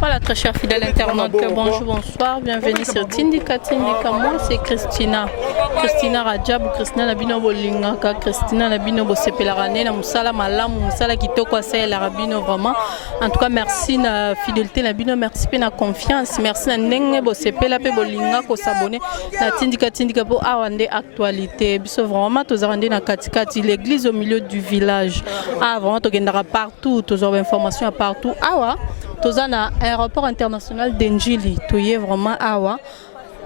Voilà, très chers fidèles internautes, bonjour, bonsoir, bienvenue sur Tindika Tindika. Moi c'est Christina Rajab, Christina Labino Bolingaka, Christina Labino Bosepelarane, na musala malamu, musala kitoko asa la rabino vraiment. En tout cas, merci na fidélité Labino, merci pe na confiance, merci na nenge Bosepela pe Bolinga ko s'abonner na Tindika pour awande actualité. Biso vraiment tozarande na katikati l'église au milieu du village. Ah vraiment togendara partout, tozor information partout. Awa tozana aéroport international d'Enjili, toye vraiment awa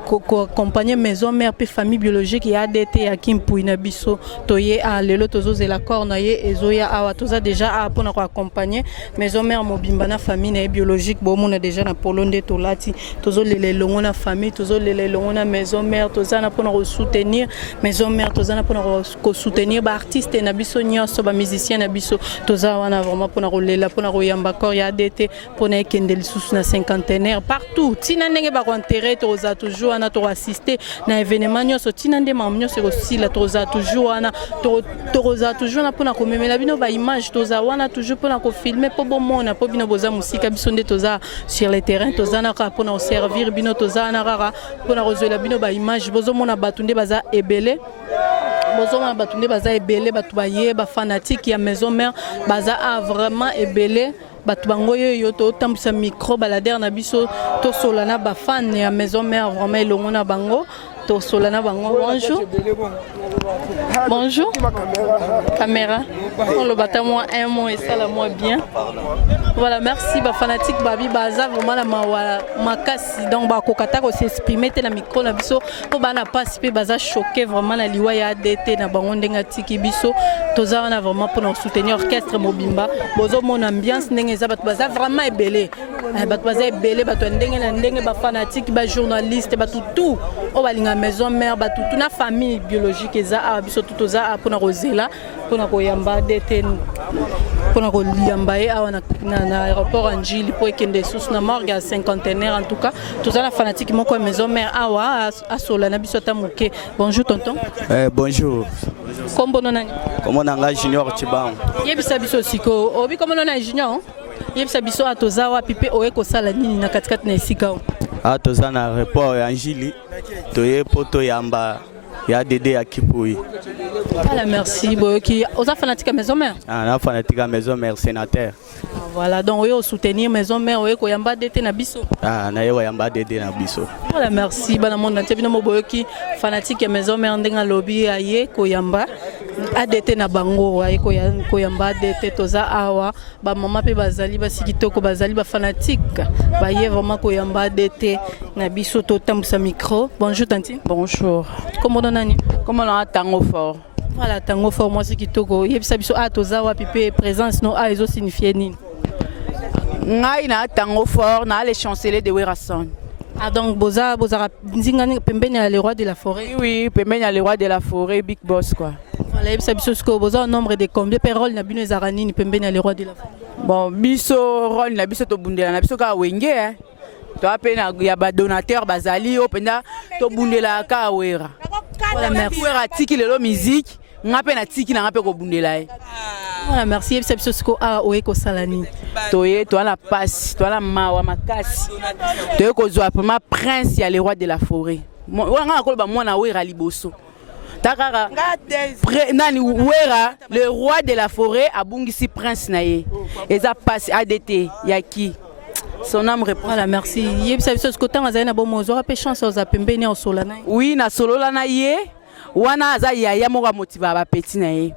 accompagner maison mère pe famille biologique ya ADT ya Kimpui na biso toye a lelo tozo zela corps na ye ezoya awa toza déjà a pour accompagner maison mère mobimba na famille na biologique bo mona déjà na polonde tolati tozo lele longo na famille tozo lele longo na maison mère toza na pour soutenir maison mère toza na pour soutenir ba artiste na biso nyonso ba musicien na biso toza wana vraiment pour rolela pour royamba corps ya ADT pour na ekende lisusu na cinquantenaire partout tina ndenge ba enterrer toza toujours na to assister na événement nyonso tina nde mamnyo c'est aussi la toza toujours na toza toujours na pour na komemela bino ba image toza wana toujours pour na ko filmer pour bon mona pour bino boza musika biso nde toza sur le terrain toza na pour na servir bino toza na rara pour na rozoela bino ba image bozo mona batunde baza ebele bozoma batunde baza ebele batu baye ba fanatique ya maison mère baza vraiment ebele batu bango yo to tambisa micro balader na biso to solana ba fan ya maison mère vraiment elongo na bango to solana bango bonjour bonjour caméra on le bata moi un mot et ça la moi bien voilà merci ba fanatique babi baza vraiment la makasi donc ba kokata ko s'exprimer te na micro na biso po bana participer baza choqué vraiment na liwa ya ADT na bango ndenga tiki biso toza wana vraiment pour nous soutenir orchestre mobimba bozo mon ambiance ndenge za batu baza vraiment ebele batu baza ebele batu ndenge na ndenge ba fanatique ba journaliste batu tout o balinga maison mère batu tout na famille biologique eza a biso tout toza pour na rozela pour na koyamba ADT pour na koyamba e awa na aéroport Anjili pour ekende sous na morgue à cinquantenaire en tout cas toza na fanatique moko maison mère awa a sola na biso ta moke bonjour tonton bonjour kombo nani comment nanga junior Tibang yebisa biso siko obi comment nana junior yebisa biso atoza wa pipe oye ko sala nini na katikati na esika toza na aéroport ya Anjili toye poto yamba ya Dédé à Kimpui. Voilà, merci. Qui aux fanatique à maison mère. Ah, fanatique à maison mère sénateur. Voilà, donc oui, soutenir maison mère, oui, koyamba DT na biso. Ah, na yamba DT na biso. Voilà, merci. Bana monde entier bino moboyo qui fanatique à maison mère ndenga lobby aye koyamba ADT na bango aye koyamba ADT toza awa ba mama pe bazali basikitoko bazali ba fanatique baye vraiment koyamba ADT na biso to tambusa micro. Bonjour tanti. Bonjour. Comment nani? Comment on a tango fort? Voilà, tango fort moi c'est kitoko. Yebisa biso a toza wa pipe présence no a ezo signifier nini? Ngai na tango fort na les chanceliers de Werason. Ah donc boza nzingani pembeni ya le roi de la forêt. Oui, pembeni ya le roi de la forêt Big Boss quoi. Voilà, yebisa biso sko boza nombre de combien per rôle na bino ezarani ni pembeni ya le roi de la forêt. Bon, biso rôle na biso to bundela na biso ka wenge hein. To apena ya ba donateur bazali openda to bundela ka wera. Voilà, merci. Wera tiki lelo musique, ngape na tiki na ngape ko bundela e. Voilà, merci. Yebisa biso sko a oye ko salani. Toye to ala passe, to ala mawa makasi. Toye ko zwa pema prince ya le roi de la forêt. Wanga ko ba mwana wera liboso. Takara nani wera le roi de la forêt abungisi prince na ye. Eza passe ADT yaki. Son âme répond. Voilà, merci. Yebisa biso sko tanga zaina bo mozo rapé chance aux pembeni en solana. Oui, na solola na ye. Wana za ya moka motiva ba petit na ye.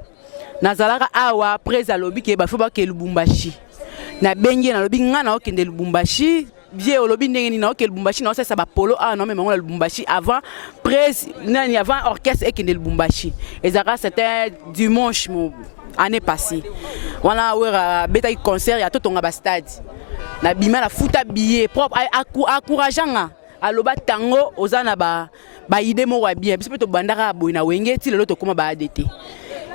Nazalaka awa preza lobi ke ba foba ke Lubumbashi. Na bengi na lobi ngana okende Lubumbashi. Vie lobi ndenge ni na okende Lubumbashi na osesa ba polo a non mais mango Lubumbashi avant presse nani avant orchestre ekende Lubumbashi. Ezaka c'était dimanche année passée. Wana wera beta concert ya totonga ba stade. Na bima la futa billet propre encourageant aloba tango ozana ba idée mo wa bien biso to bandaka boy na wenge ti lelo to koma ba ADT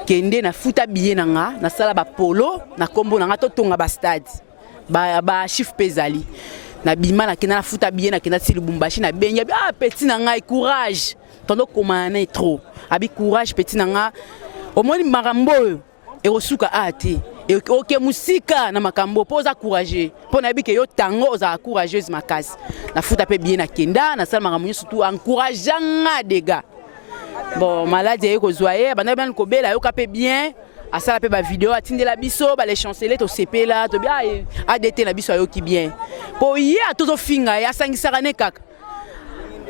kende na futa billet nanga na sala ba polo na kombo nanga to tonga ba stade ba chiffre pesali na bima na kena na futa billet na kena ti Lubumbashi na benga petit nanga courage tondo komana trop abi courage petit nanga omoni marambo e osuka ati ok musika na makambo poza courageux pona bike yo tango oza courageuse makasi na futa pe bien na kenda na sala makambo surtout encourageant des gars bon maladie ko zoyer bana ben ko bela yo ka pe bien asala pe ba vidéo atindela biso ba les chanceliers to sepela to bien ADT na biso yo ki bien po ya tozo finga ya sangisaka ne kaka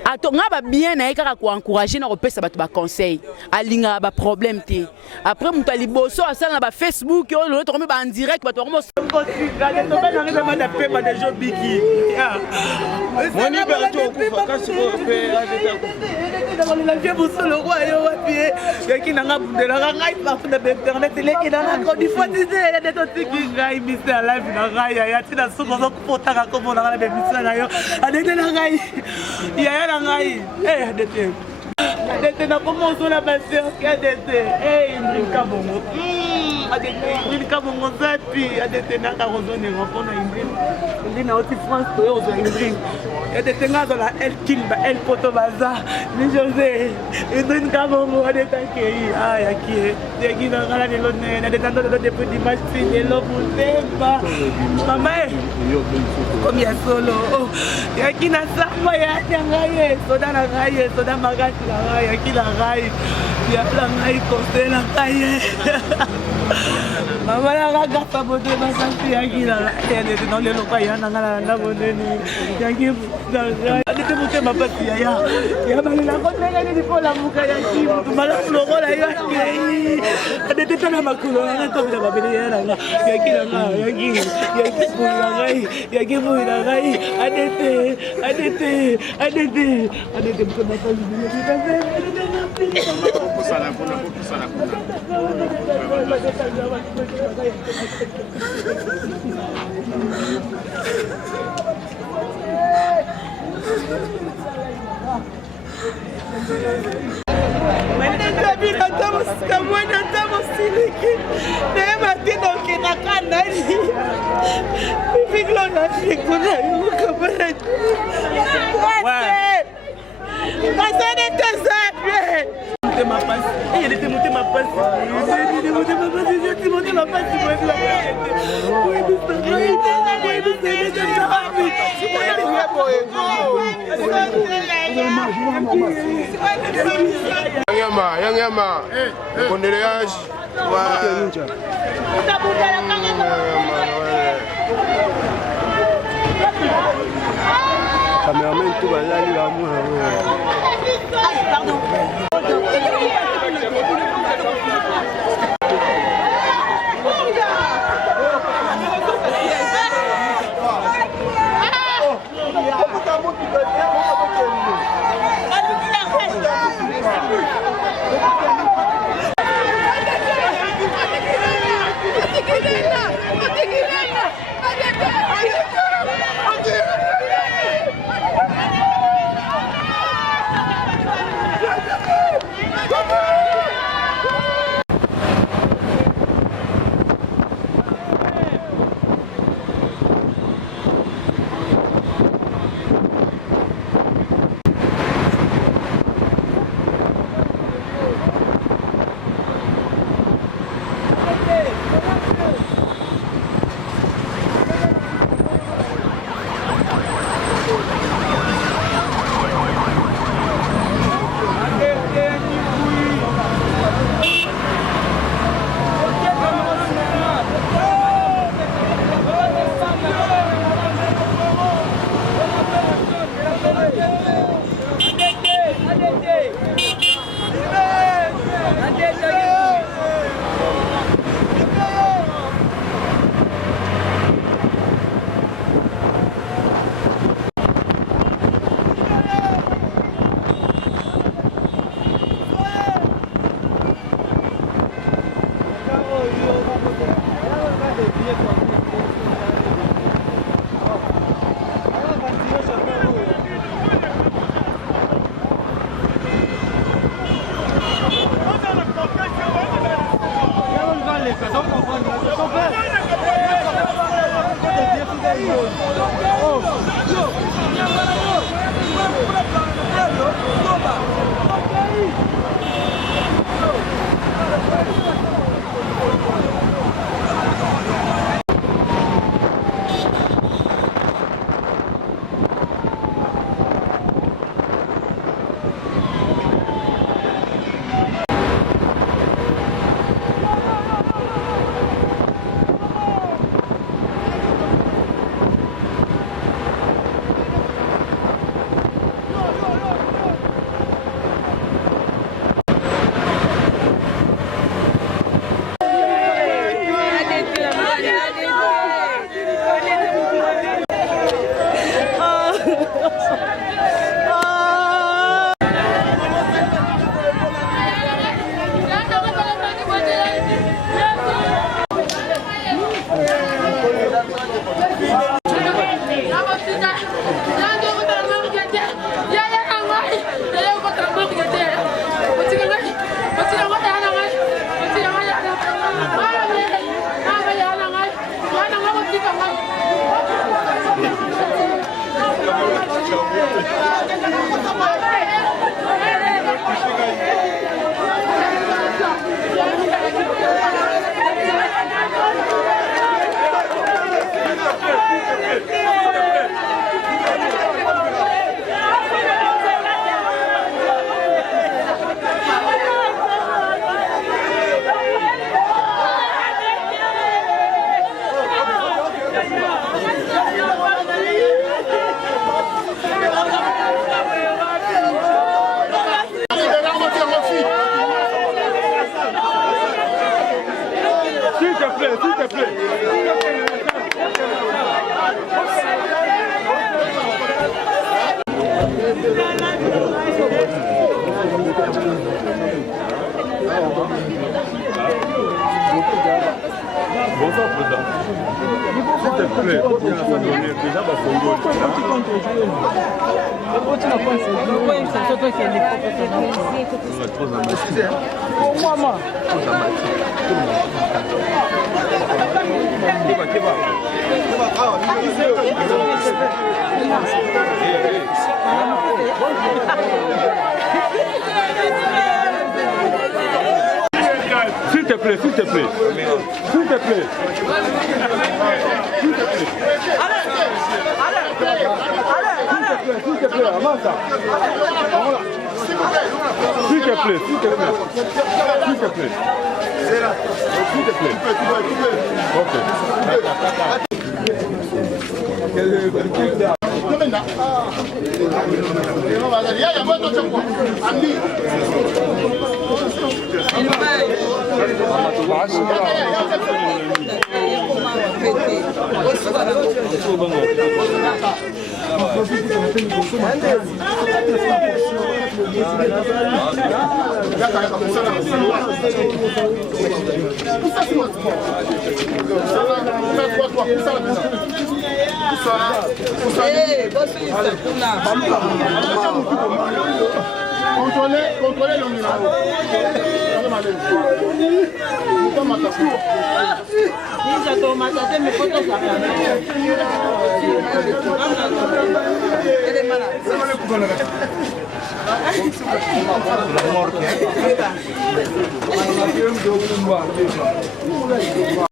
ato ngaba bien na ekaka ko encourager na kopesa bato ba conseil alinga ba problème te après muta liboso asala na ba Facebook yo lo to ba en direct bato ko mo Moni Berto kufa kasi ko pe adeta ko la vie bosolo ko yo wapi yaki nanga bundela ngai pa funa be internet leki nanga ko di fatize ya de to tiki ngai Mr Life na ngai ya tina suko zo kupota ka ko bona be Mr na yo adete na ngai ya na ngai adete adete na pomo so na base ki adete ndika bongo adete ndika bongo zapi adete na ka ko zo ne ngopona ndina oti France to yo zo ndina adete ngazo la el kilba el poto baza ni José ndika bongo adete kei yaki yaki na ngala ni lo ne adete ndo do depuis dimanche fini lo mutemba mama comme ya solo yaki na samba ya ngai soda na ngai soda magati na ngai yaki na ngai ya la ngai kosela ngai mama la ga sabote basanti yaki na ene no le lo kwa yana ngala na boneni yaki na ngai adete mutema pasi ya bali na ko tena ni pola muka yaki mala logo la yaki adete tana makulo na to bila babeli yana yaki na ngai yaki pula ngai yaki pula ngai adete mutema pasi kusala kuna. Yangama, kondeleyage wa cameraman tout balali la moi. s'il te plaît. Bonsoir, président. S'il te plaît, déjà, s'il te plaît, s'il te plaît, s'il te plaît, s'il te plaît, s'il te plaît, Amanda, s'il te plaît, s'il te plaît, s'il te plaît, s'il te plaît, ok. Contrôlez le numéro.